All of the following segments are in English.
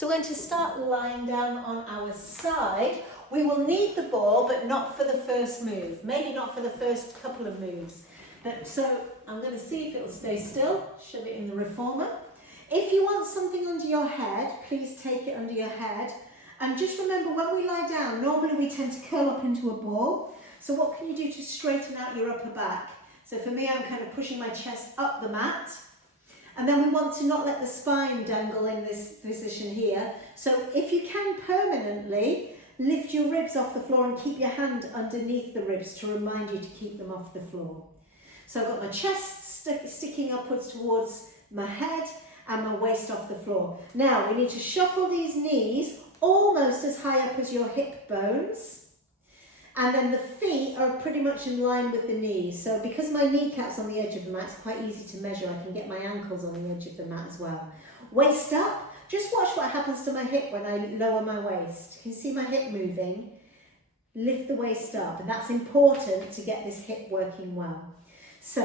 So we're going to start lying down on our side. We will need the ball, but not for the first move. Maybe not for the first couple of moves. So I'm going to see if it'll stay still. Shove it in the reformer. If you want something under your head, please take it under your head. And just remember, when we lie down, normally we tend to curl up into a ball. So what can you do to straighten out your upper back? So for me, I'm kind of pushing my chest up the mat. And then we want to not let the spine dangle in this position here. So if you can permanently, lift your ribs off the floor and keep your hand underneath the ribs to remind you to keep them off the floor. So I've got my chest sticking upwards towards my head and my waist off the floor. Now we need to shuffle these knees almost as high up as your hip bones. And then the feet are pretty much in line with the knees. So because my kneecap's on the edge of the mat, it's quite easy to measure. I can get my ankles on the edge of the mat as well. Waist up. Just watch what happens to my hip when I lower my waist. Can you see my hip moving? Lift the waist up. And that's important to get this hip working well. So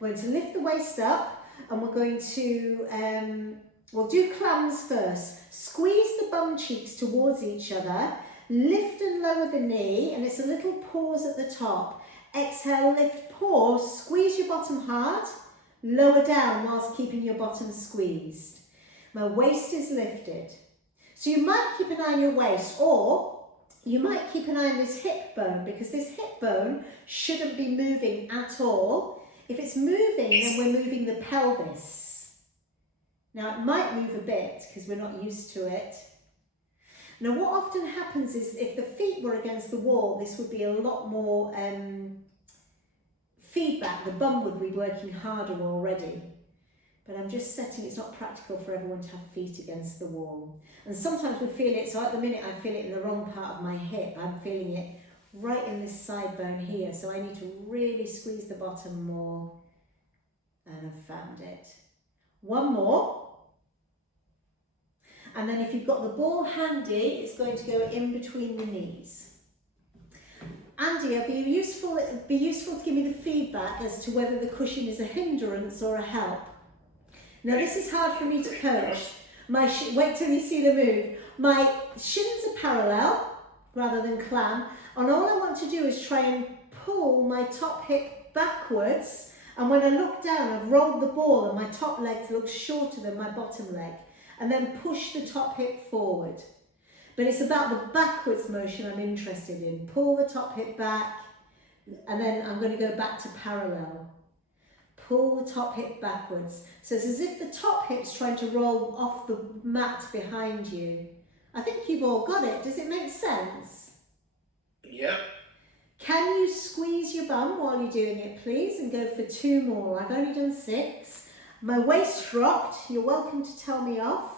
we're going to lift the waist up and we're going to, we'll do clams first. Squeeze the bum cheeks towards each other. Lift and lower the knee, and it's a little pause at the top. Exhale, lift, pause, squeeze your bottom hard, lower down whilst keeping your bottom squeezed. My waist is lifted. So you might keep an eye on your waist, or you might keep an eye on this hip bone, because this hip bone shouldn't be moving at all. If it's moving, then we're moving the pelvis. Now it might move a bit because we're not used to it. Now what often happens is if the feet were against the wall, this would be a lot more feedback. The bum would be working harder already. But I'm just setting, it's not practical for everyone to have feet against the wall. And sometimes we feel it, so at the minute I feel it in the wrong part of my hip. I'm feeling it right in this side bone here. So I need to really squeeze the bottom more. And I've found it. One more. And then if you've got the ball handy, it's going to go in between the knees. Andy, it'd be useful to give me the feedback as to whether the cushion is a hindrance or a help. Now this is hard for me to coach. Wait till you see the move. My shins are parallel rather than clam, and all I want to do is try and pull my top hip backwards, and when I look down, I've rolled the ball and my top leg looks shorter than my bottom leg. And then push the top hip forward. But it's about the backwards motion I'm interested in. Pull the top hip back, and then I'm going to go back to parallel. Pull the top hip backwards. So it's as if the top hip's trying to roll off the mat behind you. I think you've all got it. Does it make sense? Yeah. Can you squeeze your bum while you're doing it, please? And go for 2 more. I've only done 6. My waist dropped. You're welcome to tell me off.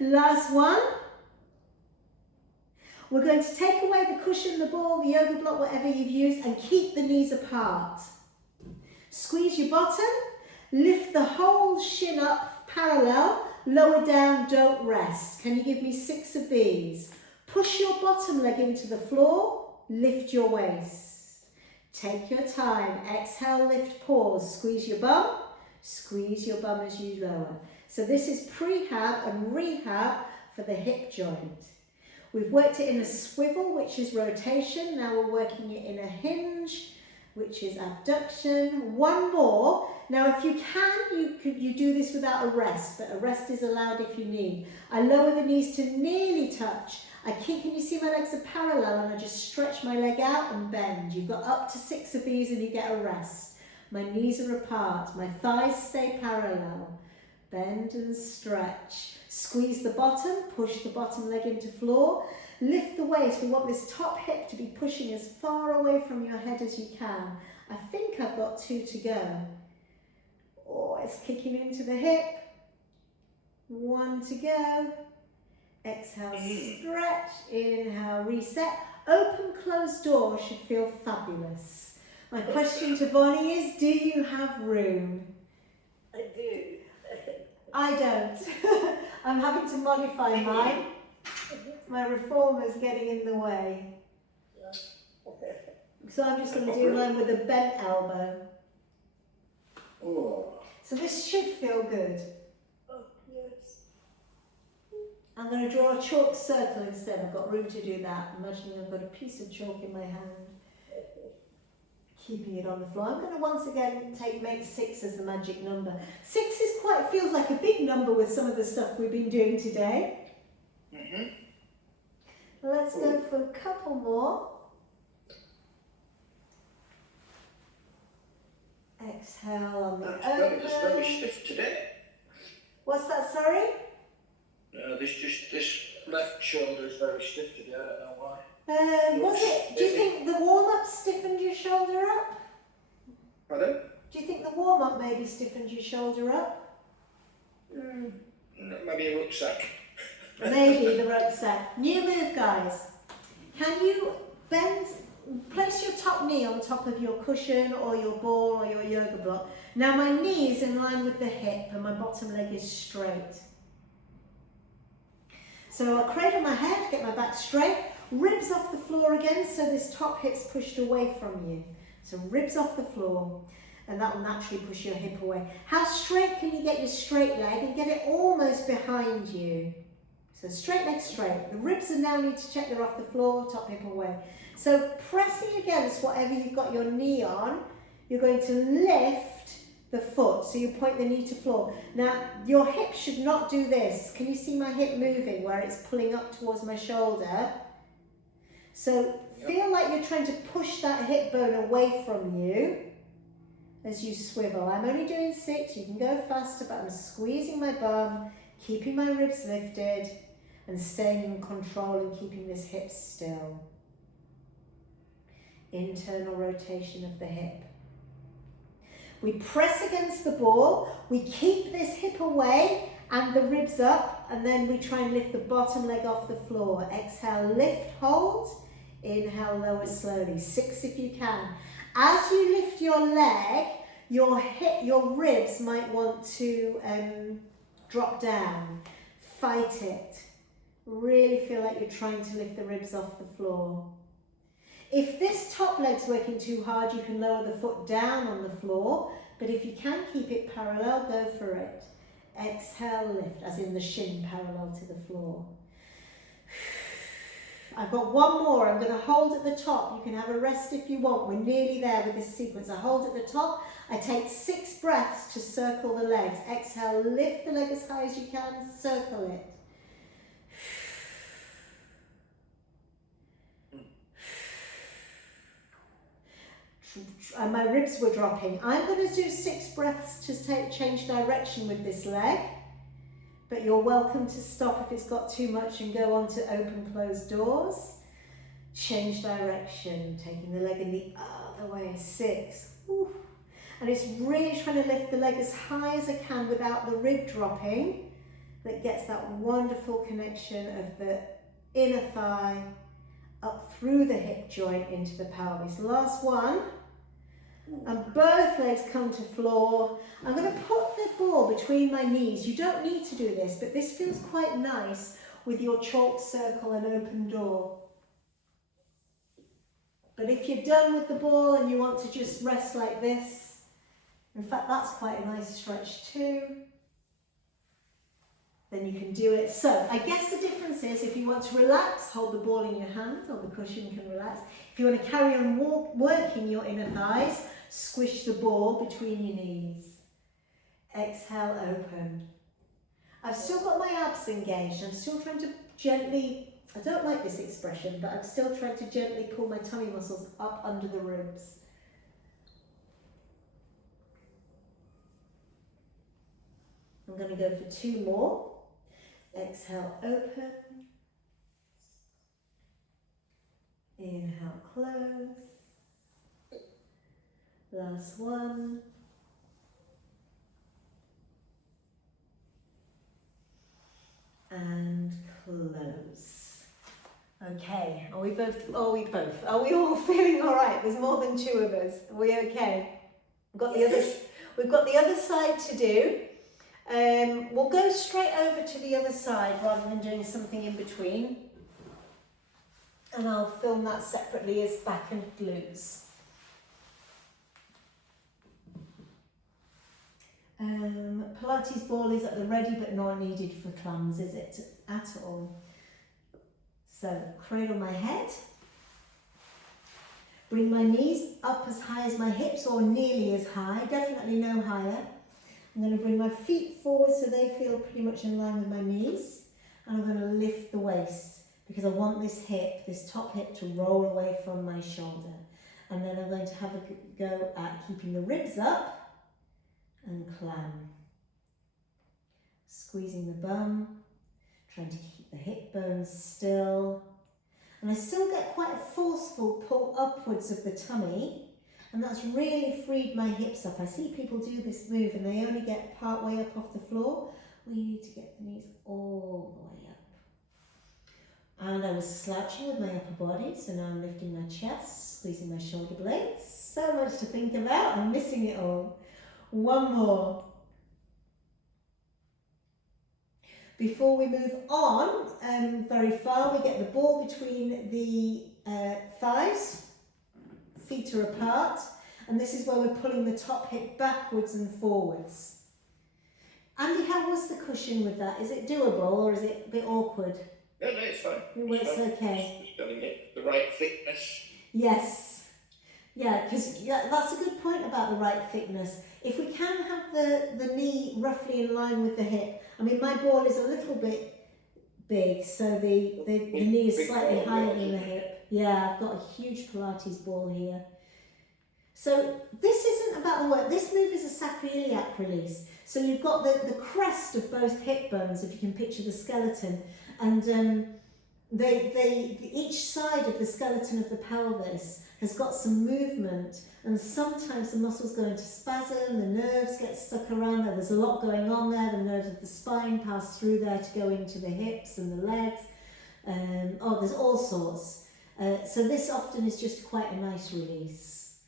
Last one. We're going to take away the cushion, the ball, the yoga block, whatever you've used, and keep the knees apart. Squeeze your bottom. Lift the whole shin up parallel. Lower down, don't rest. Can you give me 6 of these? Push your bottom leg into the floor. Lift your waist. Take your time. Exhale, lift, pause. Squeeze your bum as you lower. So this is prehab and rehab for the hip joint. We've worked it in a swivel, which is rotation. Now we're working it in a hinge, which is abduction. One more. Now if you can, you do this without a rest, but a rest is allowed if you need. I lower the knees to nearly touch. Can you see my legs are parallel, and I just stretch my leg out and bend. You've got up to 6 of these and you get a rest. My knees are apart, my thighs stay parallel. Bend and stretch. Squeeze the bottom, push the bottom leg into floor. Lift the waist. We want this top hip to be pushing as far away from your head as you can. I think I've got 2 to go. Oh, it's kicking into the hip. 1 to go. Exhale, stretch, inhale, reset. Open, closed door should feel fabulous. My question to Bonnie is, do you have room? I do. I don't. I'm having to modify mine. My reformer's getting in the way. So I'm just going to do mine with a bent elbow. Oh. So this should feel good. Oh, yes. I'm going to draw a chalk circle instead. I've got room to do that. Imagining I've got a piece of chalk in my hand. Keeping it on the floor. I'm going to once again make 6 as the magic number. 6 feels like a big number with some of the stuff we've been doing today. Let's go for a couple more. Exhale on the open. It's very stiff today. What's that, sorry? This left shoulder is very stiff today, I don't know why. Do you think the warm-up stiffened your shoulder up? Pardon? Do you think the warm-up maybe stiffened your shoulder up? Maybe a rucksack. Maybe the rucksack. New move, guys. Can you place your top knee on top of your cushion or your ball or your yoga block. Now my knee is in line with the hip and my bottom leg is straight. So I'll cradle my head, get my back straight, ribs off the floor again, so this top hip's pushed away from you. So ribs off the floor, and that will naturally push your hip away. How straight can you get your straight leg and get it almost behind you? So straight leg straight. The ribs are now need to check they're off the floor, top hip away. So pressing against whatever you've got your knee on, you're going to lift the foot, so you point the knee to floor. Now, your hip should not do this. Can you see my hip moving where it's pulling up towards my shoulder? So feel like you're trying to push that hip bone away from you as you swivel. I'm only doing 6, you can go faster, but I'm squeezing my bum, keeping my ribs lifted, and staying in control and keeping this hip still. Internal rotation of the hip. We press against the ball, we keep this hip away and the ribs up, and then we try and lift the bottom leg off the floor. Exhale, lift, hold, inhale, lower slowly, 6 if you can. As you lift your leg, your ribs might want to drop down. Fight it. Really feel like you're trying to lift the ribs off the floor. If this top leg's working too hard, you can lower the foot down on the floor, but if you can keep it parallel, go for it. Exhale, lift, as in the shin parallel to the floor. I've got one more. I'm going to hold at the top. You can have a rest if you want. We're nearly there with this sequence. I hold at the top. I take 6 breaths to circle the legs. Exhale, lift the leg as high as you can, circle it. And my ribs were dropping. I'm going to do 6 breaths to change direction with this leg, but you're welcome to stop if it's got too much and go on to open closed doors. Change direction, taking the leg in the other way. 6. Ooh. And it's really trying to lift the leg as high as I can without the rib dropping. That gets that wonderful connection of the inner thigh up through the hip joint into the pelvis. Last one. And both legs come to floor. I'm going to put the ball between my knees. You don't need to do this, but this feels quite nice with your chalk circle and open door. But if you're done with the ball and you want to just rest like this, in fact, that's quite a nice stretch too, then you can do it. So I guess the difference is if you want to relax, hold the ball in your hand, or the cushion can relax. If you want to carry on working your inner thighs, squish the ball between your knees. Exhale, open. I've still got my abs engaged. I'm still trying to gently, I don't like this expression, but I'm still trying to gently pull my tummy muscles up under the ribs. I'm going to go for 2 more. Exhale, open. Inhale, close. Last one. And close. Okay, are we all feeling all right? There's more than 2 of us. Are we okay? We've got the other side to do. We'll go straight over to the other side rather than doing something in between. And I'll film that separately as back and glutes. Pilates ball is at the ready but not needed for clams, is it at all? So cradle my head. Bring my knees up as high as my hips or nearly as high, definitely no higher. I'm going to bring my feet forward so they feel pretty much in line with my knees. And I'm going to lift the waist because I want this hip, this top hip to roll away from my shoulder. And then I'm going to have a go at keeping the ribs up and clam. Squeezing the bum, trying to keep the hip bones still. And I still get quite a forceful pull upwards of the tummy, and that's really freed my hips up. I see people do this move and they only get part way up off the floor. We need to get the knees all the way up. And I was slouching with my upper body, so now I'm lifting my chest, squeezing my shoulder blades. So much to think about, I'm missing it all. One more. Before we move on very far, we get the ball between the thighs, feet are apart, and this is where we're pulling the top hip backwards and forwards. Andy, how was the cushion with that? Is it doable or is it a bit awkward? No, it's fine. It works okay. Just getting it the right thickness. Yes. Yeah, because that's a good point about the right thickness. If we can have the knee roughly in line with the hip, I mean, my ball is a little bit big, so the knee is slightly higher than the hip. Yeah, I've got a huge Pilates ball here. So this isn't about the work. This move is a sacroiliac release. So you've got the crest of both hip bones, if you can picture the skeleton, and each side of the skeleton of the pelvis has got some movement, and sometimes the muscles go into spasm, the nerves get stuck around there, there's a lot going on there, the nerves of the spine pass through there to go into the hips and the legs, there's all sorts. So this often is just quite a nice release.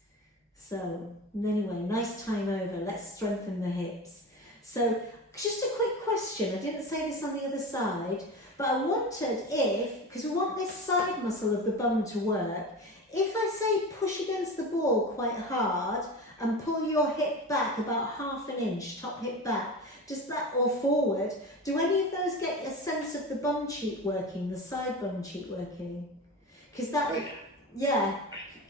So anyway, nice time over, let's strengthen the hips. So just a quick question, I didn't say this on the other side, but I wondered if, because we want this side muscle of the bum to work, if I say push against the ball quite hard and pull your hip back about ½ an inch, top hip back, does that, or forward, do any of those get a sense of the bum cheek working, the side bum cheek working? Because that, yeah,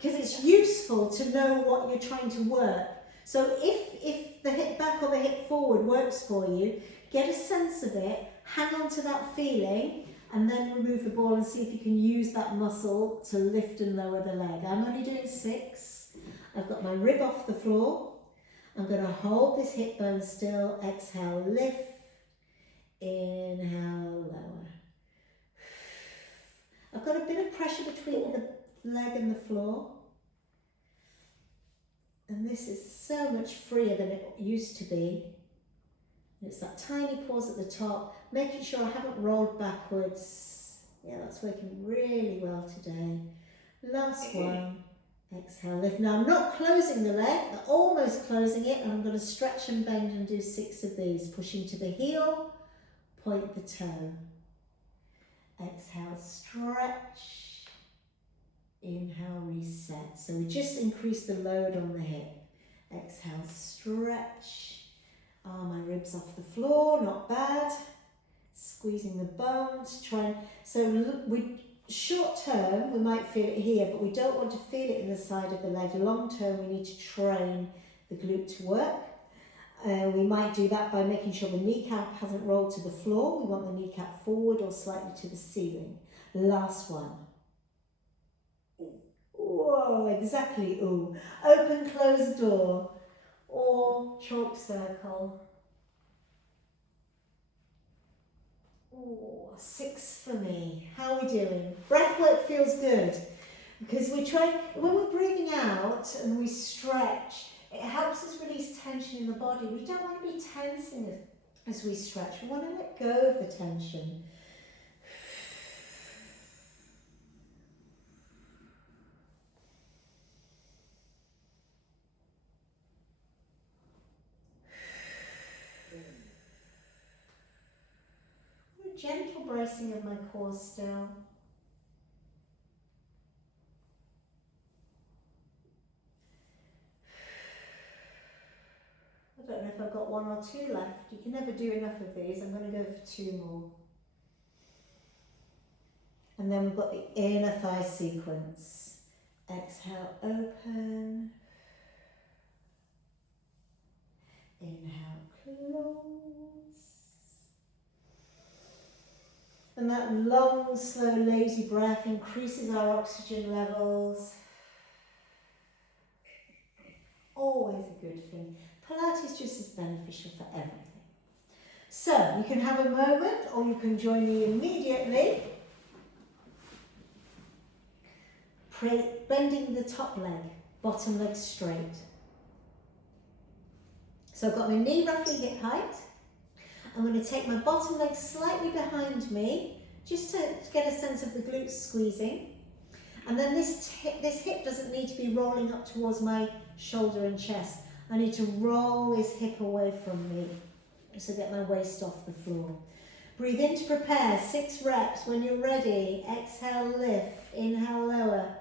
because it's useful to know what you're trying to work. So if the hip back or the hip forward works for you, get a sense of it, hang on to that feeling, and then remove the ball and see if you can use that muscle to lift and lower the leg. I'm only doing 6. I've got my rib off the floor. I'm going to hold this hip bone still. Exhale, lift. Inhale, lower. I've got a bit of pressure between the leg and the floor. And this is so much freer than it used to be. It's that tiny pause at the top, making sure I haven't rolled backwards. Yeah, that's working really well today. Last one. Exhale, lift. Now I'm not closing the leg, I'm almost closing it, and I'm going to stretch and bend and do 6 of these. Pushing to the heel, point the toe. Exhale, stretch. Inhale, reset. So we just increase the load on the hip. Exhale, stretch. My ribs off the floor, not bad. Squeezing the bum to try and, so short term we might feel it here, but we don't want to feel it in the side of the leg. Long term we need to train the glute to work. We might do that by making sure the kneecap hasn't rolled to the floor. We want the kneecap forward or slightly to the ceiling. Last one. Whoa, exactly, ooh. Open, close door. Or chalk circle. Ooh, 6 for me. How are we doing? Breath work feels good because we try, when we're breathing out and we stretch, it helps us release tension in the body. We don't want to be tensing as we stretch. We want to let go of the tension. Gentle bracing of my core still. I don't know if if I've got 1 or 2 left. You can never do enough of these. I'm going to go for 2 more. And then we've got the inner thigh sequence. Exhale, open. Inhale, close. And that long, slow, lazy breath increases our oxygen levels. Always a good thing. Pilates just is beneficial for everything. So, you can have a moment or you can join me immediately. Bending the top leg, bottom leg straight. So I've got my knee roughly hip height. I'm going to take my bottom leg slightly behind me, just to get a sense of the glutes squeezing. And then this hip doesn't need to be rolling up towards my shoulder and chest. I need to roll this hip away from me, so get my waist off the floor. Breathe in to prepare, 6 reps. When you're ready, exhale, lift, inhale, lower.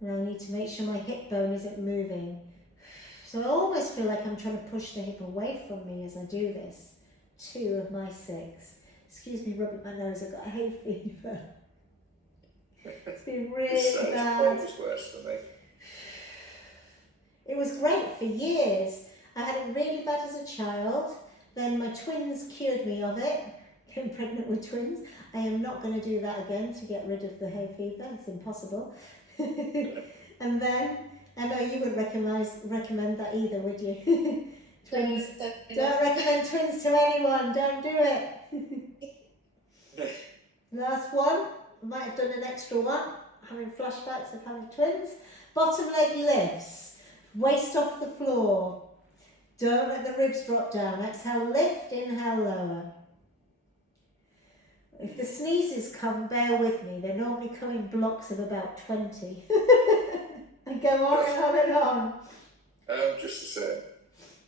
And I need to make sure my hip bone isn't moving. So I almost feel like I'm trying to push the hip away from me as I do this. 2 of my 6. Excuse me, rubbing my nose, I've got hay fever. It's been really bad. It's worse for me. It was great for years. I had it really bad as a child. Then my twins cured me of it. Getting pregnant with twins. I am not going to do that again to get rid of the hay fever. It's impossible. And then, I know you wouldn't recommend that either, would you? Twins. Don't recommend twins to anyone. Don't do it. Last one. I might have done an extra one. Having flashbacks of having twins. Bottom leg lifts. Waist off the floor. Don't let the ribs drop down. Exhale, lift. Inhale, lower. If the sneezes come, bear with me. They normally come in blocks of about 20. And go on and on and on. Just the same.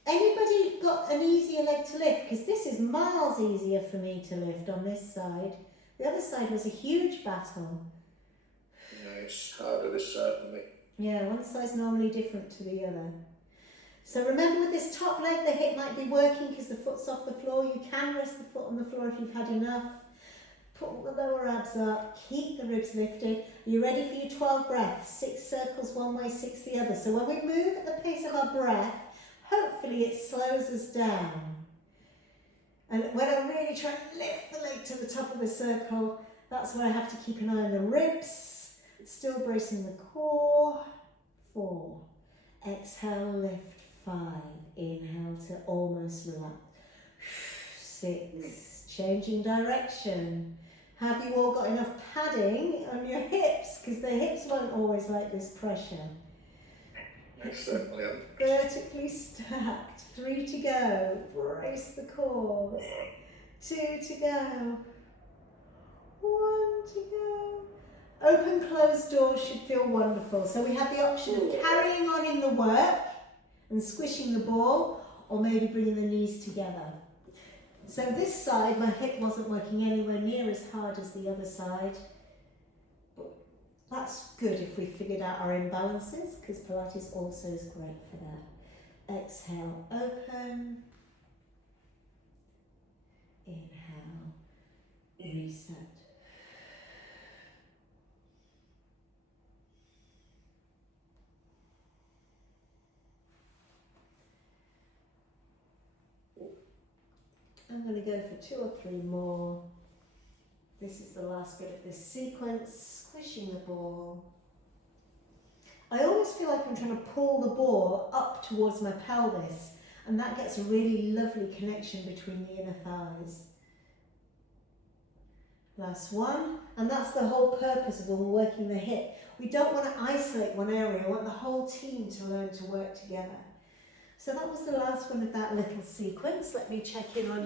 Anybody got an easier leg to lift? Because this is miles easier for me to lift on this side. The other side was a huge battle. Yeah, it's harder this side for me. Yeah, one side's normally different to the other. So remember, with this top leg, the hip might be working because the foot's off the floor. You can rest the foot on the floor if you've had enough. Pull the lower abs up, keep the ribs lifted. Are you ready for your 12 breaths? 6 circles one way, 6 the other. So when we move at the pace of our breath, hopefully it slows us down. And when I'm really trying to lift the leg to the top of the circle, that's where I have to keep an eye on the ribs. Still bracing the core. 4. Exhale, lift. 5. Inhale to almost relax. 6. Changing direction. Have you all got enough padding on your hips? Because the hips won't always like this pressure. Certainly haven't. Vertically stacked. 3 to go. Brace the core. 2 to go. 1 to go. Open, closed doors should feel wonderful. So we have the option of carrying on in the work and squishing the ball, or maybe bringing the knees together. So this side, my hip wasn't working anywhere near as hard as the other side. But that's good if we figured out our imbalances, because Pilates also is great for that. Exhale, open. Inhale, reset. I'm going to go for 2 or 3 more. This is the last bit of this sequence, squishing the ball. I always feel like I'm trying to pull the ball up towards my pelvis, and that gets a really lovely connection between the inner thighs. Last one, and that's the whole purpose of when we're working the hip. We don't want to isolate one area, we want the whole team to learn to work together. So that was the last one of that little sequence. Let me check in on you.